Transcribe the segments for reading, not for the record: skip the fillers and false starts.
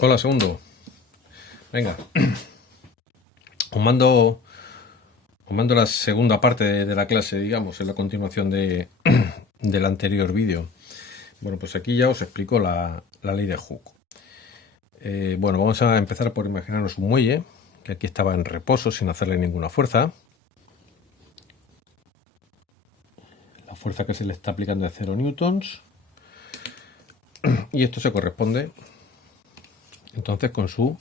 Hola, segundo. Venga, os mando la segunda parte de la clase, digamos, en la continuación del anterior vídeo. Bueno, pues aquí ya os explico la ley de Hooke. Bueno, vamos a empezar por imaginarnos un muelle, que aquí estaba en reposo sin hacerle ninguna fuerza. La fuerza que se le está aplicando es 0 newtons. Y esto se corresponde entonces con su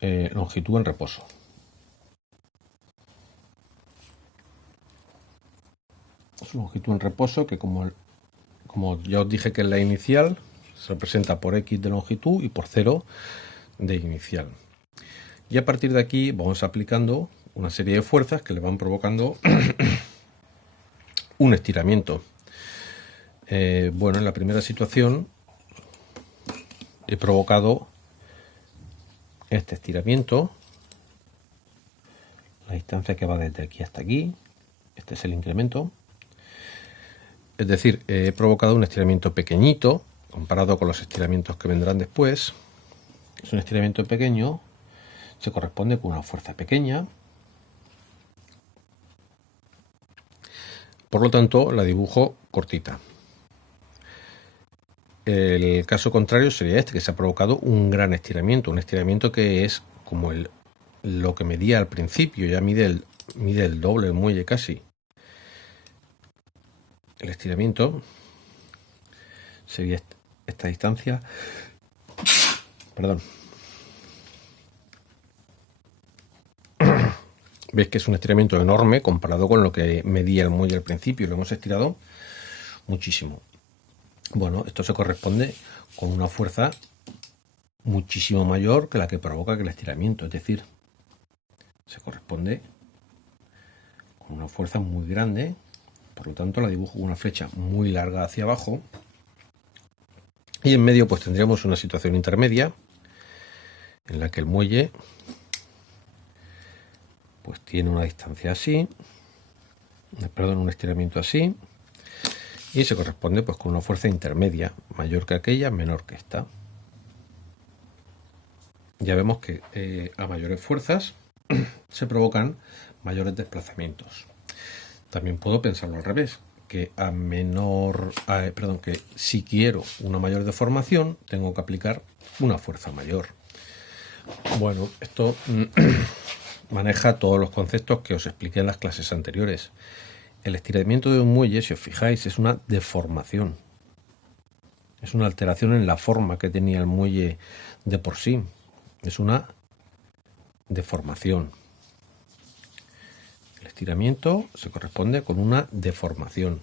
longitud en reposo. Su longitud en reposo, que como ya os dije que es la inicial, se representa por x de longitud y por 0 de inicial. Y a partir de aquí vamos aplicando una serie de fuerzas que le van provocando un estiramiento. Bueno, en la primera situación he provocado este estiramiento, la distancia que va desde aquí hasta aquí. Este es el incremento. Es decir, he provocado un estiramiento pequeñito comparado con los estiramientos que vendrán después. Es un estiramiento pequeño, se corresponde con una fuerza pequeña. Por lo tanto, la dibujo cortita. El caso contrario sería este, que se ha provocado un gran estiramiento, un estiramiento que es como lo que medía al principio, ya mide el doble el muelle casi. El estiramiento sería esta distancia. Perdón. Veis que es un estiramiento enorme comparado con lo que medía el muelle al principio. Lo hemos estirado muchísimo. Bueno, esto se corresponde con una fuerza muchísimo mayor que la que provoca el estiramiento. Es decir, se corresponde con una fuerza muy grande. Por lo tanto, la dibujo con una flecha muy larga hacia abajo. Y en medio pues tendríamos una situación intermedia en la que el muelle pues tiene una distancia así, un estiramiento así, y se corresponde pues con una fuerza intermedia, mayor que aquella, menor que esta. Ya vemos que a mayores fuerzas se provocan mayores desplazamientos. También puedo pensarlo al revés, que que si quiero una mayor deformación, tengo que aplicar una fuerza mayor. Bueno, esto maneja todos los conceptos que os expliqué en las clases anteriores. El estiramiento de un muelle, si os fijáis, es una deformación. Es una alteración en la forma que tenía el muelle de por sí. Es una deformación. El estiramiento se corresponde con una deformación.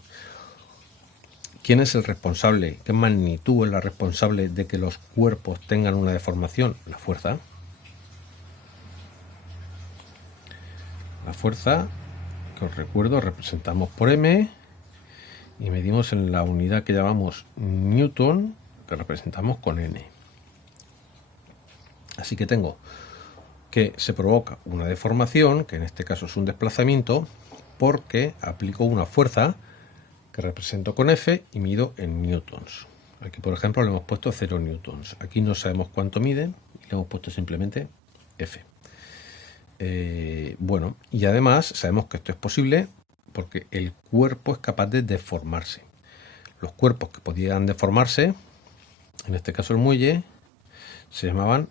¿Quién es el responsable? ¿Qué magnitud es la responsable de que los cuerpos tengan una deformación? La fuerza. La fuerza, que os recuerdo, representamos por m y medimos en la unidad que llamamos newton, que representamos con n. Así que tengo que se provoca una deformación, que en este caso es un desplazamiento, porque aplico una fuerza que represento con F y mido en newtons. Aquí, por ejemplo, le hemos puesto 0 newtons. Aquí no sabemos cuánto mide y le hemos puesto simplemente F. Bueno, y además sabemos que esto es posible porque el cuerpo es capaz de deformarse. Los cuerpos que podían deformarse, en este caso el muelle, se llaman,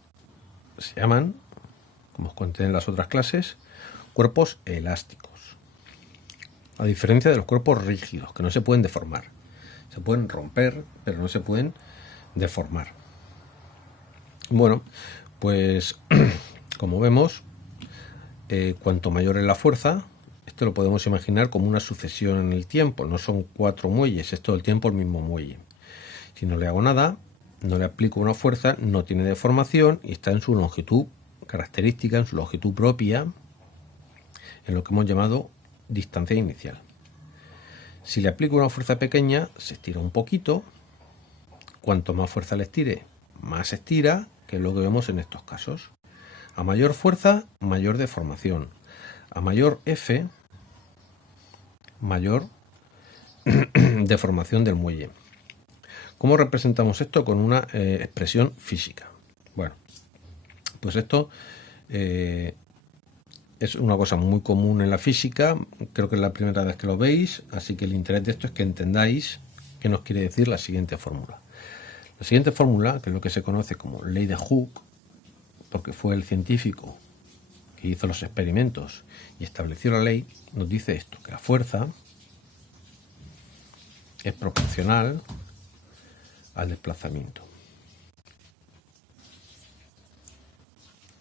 como os conté en las otras clases, cuerpos elásticos. A diferencia de los cuerpos rígidos, que no se pueden deformar. Se pueden romper, pero no se pueden deformar. Bueno, pues como vemos, cuanto mayor es la fuerza, esto lo podemos imaginar como una sucesión en el tiempo. No son 4 muelles, es todo el tiempo el mismo muelle. Si no le hago nada, no le aplico una fuerza, no tiene deformación y está en su longitud característica, en su longitud propia, en lo que hemos llamado distancia inicial. Si le aplico una fuerza pequeña, se estira un poquito. Cuanto más fuerza le estire, más se estira, que es lo que vemos en estos casos. A mayor fuerza, mayor deformación. A mayor F, mayor deformación del muelle. ¿Cómo representamos esto? Con una expresión física. Bueno, pues esto es una cosa muy común en la física, creo que es la primera vez que lo veis, así que el interés de esto es que entendáis qué nos quiere decir la siguiente fórmula. La siguiente fórmula, que es lo que se conoce como ley de Hooke, porque fue el científico que hizo los experimentos y estableció la ley, nos dice esto, que la fuerza es proporcional al desplazamiento.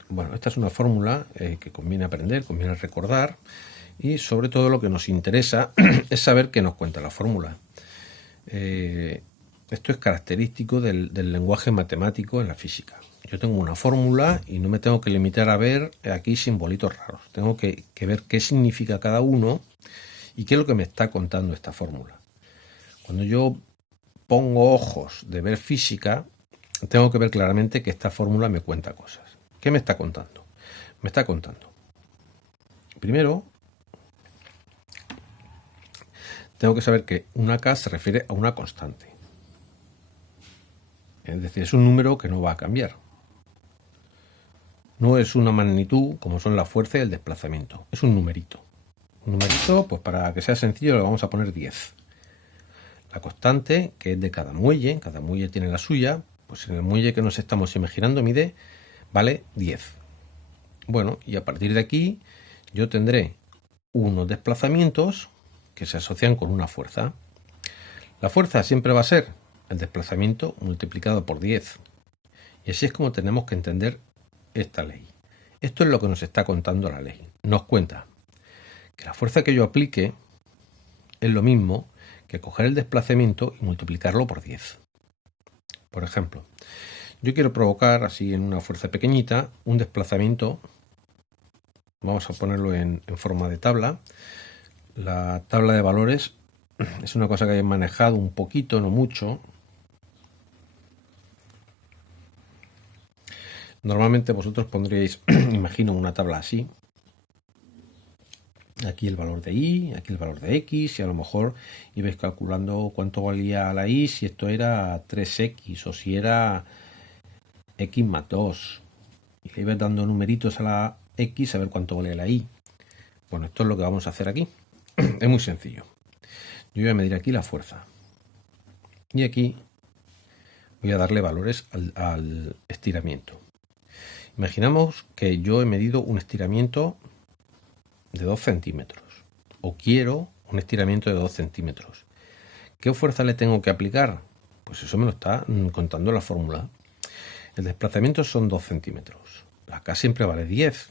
Bueno, esta es una fórmula que conviene aprender, conviene recordar, y sobre todo lo que nos interesa es saber qué nos cuenta la fórmula. Esto es característico del lenguaje matemático en la física. Yo tengo una fórmula y no me tengo que limitar a ver aquí simbolitos raros. Tengo que ver qué significa cada uno y qué es lo que me está contando esta fórmula. Cuando yo pongo ojos de ver física, tengo que ver claramente que esta fórmula me cuenta cosas. ¿Qué me está contando? Me está contando. Primero, tengo que saber que una K se refiere a una constante. Es decir, es un número que no va a cambiar. No es una magnitud como son la fuerza y el desplazamiento. Es un numerito. Un numerito, pues para que sea sencillo, le vamos a poner 10. La constante, que es de cada muelle tiene la suya, pues en el muelle que nos estamos imaginando mide, vale 10. Bueno, y a partir de aquí yo tendré unos desplazamientos que se asocian con una fuerza. La fuerza siempre va a ser el desplazamiento multiplicado por 10. Y así es como tenemos que entender esta ley. Esto es lo que nos está contando la ley. Nos cuenta que la fuerza que yo aplique es lo mismo que coger el desplazamiento y multiplicarlo por 10. Por ejemplo, yo quiero provocar, así en una fuerza pequeñita, un desplazamiento. Vamos a ponerlo en forma de tabla. La tabla de valores es una cosa que he manejado un poquito, no mucho. Normalmente vosotros pondríais, imagino, una tabla así. Aquí el valor de y, aquí el valor de x, y a lo mejor ibais calculando cuánto valía la y, si esto era 3x o si era x más 2. Y le ibais dando numeritos a la x a ver cuánto valía la y. Bueno, esto es lo que vamos a hacer aquí. Es muy sencillo. Yo voy a medir aquí la fuerza. Y aquí voy a darle valores al estiramiento. Imaginamos que yo he medido un estiramiento de 2 centímetros. O quiero un estiramiento de 2 centímetros. ¿Qué fuerza le tengo que aplicar? Pues eso me lo está contando la fórmula. El desplazamiento son 2 centímetros. La K siempre vale 10.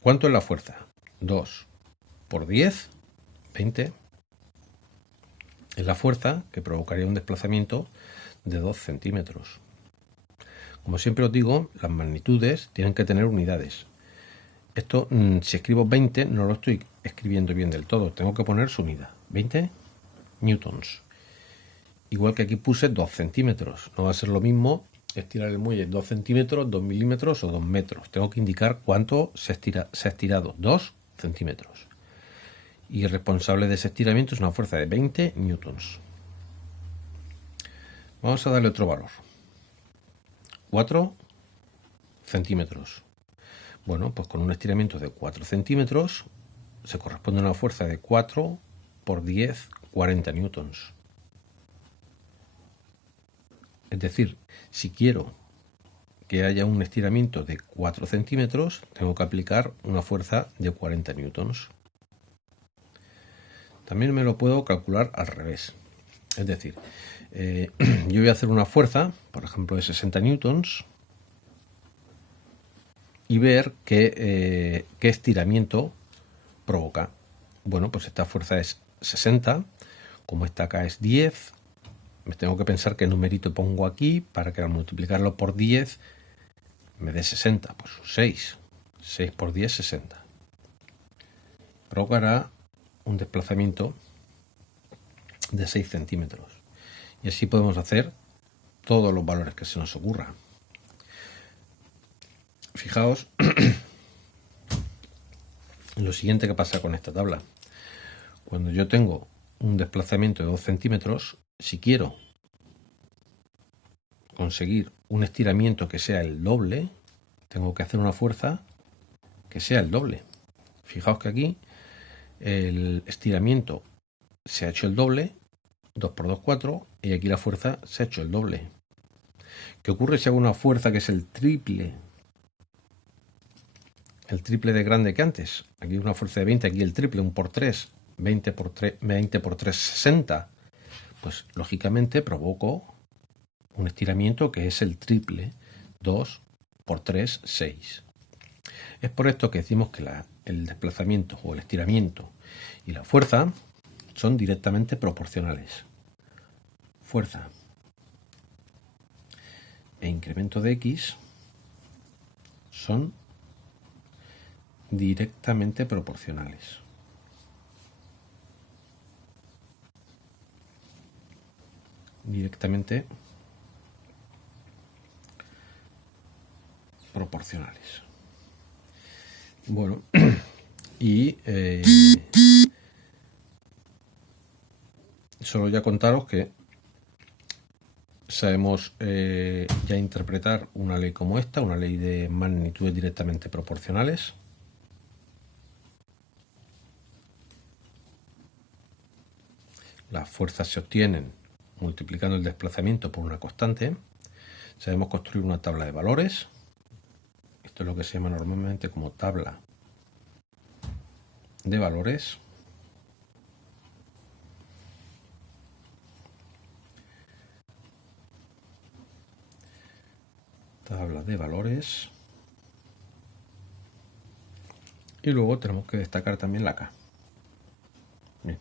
¿Cuánto es la fuerza? 2 por 10, 20. Es la fuerza que provocaría un desplazamiento de 2 centímetros. Como siempre os digo, las magnitudes tienen que tener unidades. Esto, si escribo 20, no lo estoy escribiendo bien del todo. Tengo que poner su unidad. 20 newtons. Igual que aquí puse 2 centímetros. No va a ser lo mismo estirar el muelle 2 centímetros, 2 milímetros o 2 metros. Tengo que indicar cuánto se ha estirado. 2 centímetros. Y el responsable de ese estiramiento es una fuerza de 20 newtons. Vamos a darle otro valor. 4 centímetros. Bueno, pues con un estiramiento de 4 centímetros se corresponde a una fuerza de 4 por 10, 40 newtons. Es decir, si quiero que haya un estiramiento de 4 centímetros, tengo que aplicar una fuerza de 40 newtons. También me lo puedo calcular al revés. Es decir, yo voy a hacer una fuerza, por ejemplo, de 60 newtons, y ver qué estiramiento provoca. Bueno, pues esta fuerza es 60, como esta acá es 10, me tengo que pensar qué numerito pongo aquí para que al multiplicarlo por 10 me dé 60, pues 6. 6 por 10, 60. Provocará un desplazamiento de 6 centímetros. Y así podemos hacer todos los valores que se nos ocurra. Fijaos en lo siguiente que pasa con esta tabla. Cuando yo tengo un desplazamiento de 2 centímetros, si quiero conseguir un estiramiento que sea el doble, tengo que hacer una fuerza que sea el doble. Fijaos que aquí el estiramiento se ha hecho el doble, 2 por 2, 4, y aquí la fuerza se ha hecho el doble. ¿Qué ocurre si hago una fuerza que es el triple? El triple de grande que antes. Aquí una fuerza de 20, aquí el triple, 1 por 3, 20 por 3, 20 por 3, 60. Pues lógicamente provoco un estiramiento que es el triple, 2 por 3, 6. Es por esto que decimos que el desplazamiento o el estiramiento y la fuerza son directamente proporcionales. Fuerza e incremento de X son directamente proporcionales. Directamente proporcionales. Bueno, y solo ya contaros que sabemos ya interpretar una ley como esta, una ley de magnitudes directamente proporcionales. Las fuerzas se obtienen multiplicando el desplazamiento por una constante. Sabemos construir una tabla de valores. Esto es lo que se llama normalmente como tabla de valores. Tabla de valores. Y luego tenemos que destacar también la K. Bien.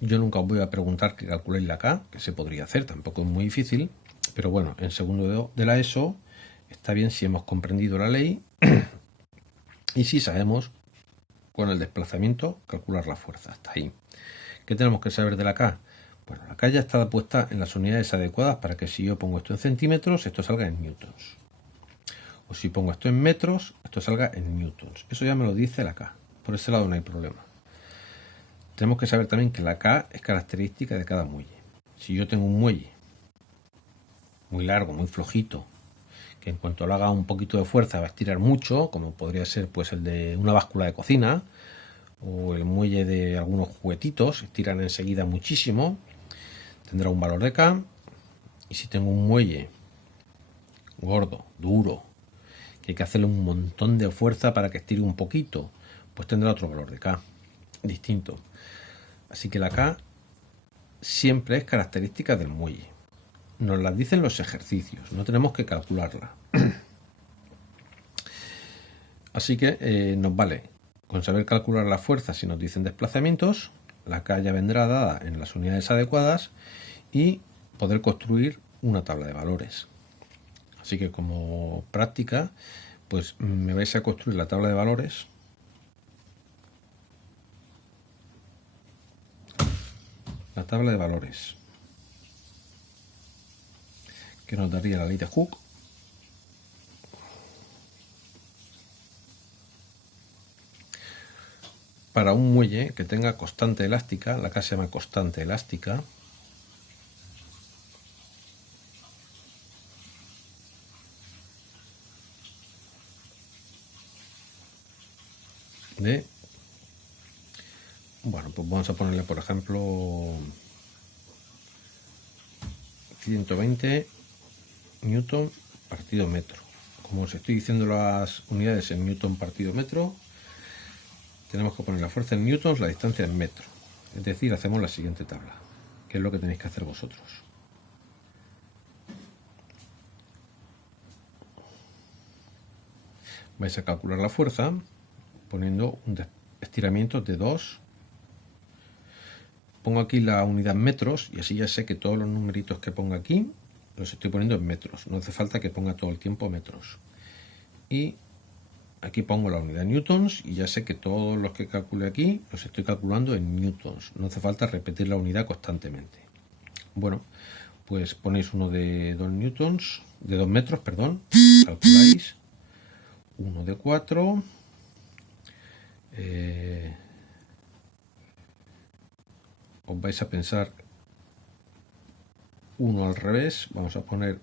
Yo nunca os voy a preguntar que calculéis la K, que se podría hacer, tampoco es muy difícil, pero bueno, en segundo de la ESO está bien si hemos comprendido la ley y si sabemos con el desplazamiento calcular la fuerza. Hasta ahí. ¿Qué tenemos que saber de la K? Bueno, la K ya está puesta en las unidades adecuadas para que si yo pongo esto en centímetros, esto salga en newtons. O si pongo esto en metros, esto salga en newtons. Eso ya me lo dice la K. Por ese lado no hay problema. Tenemos que saber también que la K es característica de cada muelle. Si yo tengo un muelle muy largo, muy flojito, que en cuanto le haga un poquito de fuerza va a estirar mucho, como podría ser pues el de una báscula de cocina o el muelle de algunos juguetitos, estiran enseguida muchísimo, tendrá un valor de K. Y si tengo un muelle gordo, duro, que hay que hacerle un montón de fuerza para que estire un poquito, pues tendrá otro valor de K, distinto. Así que la K siempre es característica del muelle. Nos las dicen los ejercicios, no tenemos que calcularla. Así que nos vale con saber calcular la fuerza si nos dicen desplazamientos, la K ya vendrá dada en las unidades adecuadas y poder construir una tabla de valores. Así que como práctica, pues me vais a construir la tabla de valores. La tabla de valores que nos daría la ley de Hooke. Para un muelle que tenga constante elástica, la K se llama constante elástica, de, bueno, pues vamos a ponerle por ejemplo 120 newton partido metro. Como os estoy diciendo las unidades en newton partido metro, tenemos que poner la fuerza en newtons, la distancia en metro. Es decir, hacemos la siguiente tabla, que es lo que tenéis que hacer vosotros. Vais a calcular la fuerza poniendo un estiramiento de 2. Pongo aquí la unidad en metros y así ya sé que todos los numeritos que pongo aquí los estoy poniendo en metros. No hace falta que ponga todo el tiempo metros. Y aquí pongo la unidad en newtons y ya sé que todos los que calcule aquí los estoy calculando en newtons. No hace falta repetir la unidad constantemente. Bueno, pues ponéis uno de 2 newtons, de 2 metros, perdón. Calculáis. Uno de 4. Os vais a pensar uno al revés, vamos a poner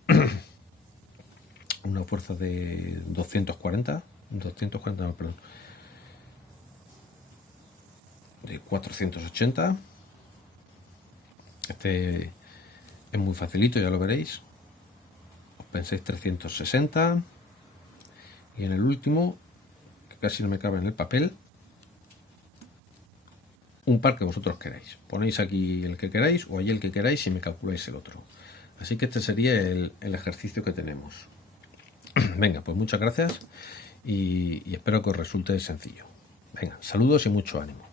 una fuerza de 240, no, perdón, de 480. Este es muy facilito, ya lo veréis. Os penséis 360. Y en el último, que casi no me cabe en el papel, un par que vosotros queráis. Ponéis aquí el que queráis o allí el que queráis y me calculáis el otro. Así que este sería el ejercicio que tenemos. Venga, pues muchas gracias y espero que os resulte sencillo. Venga, saludos y mucho ánimo.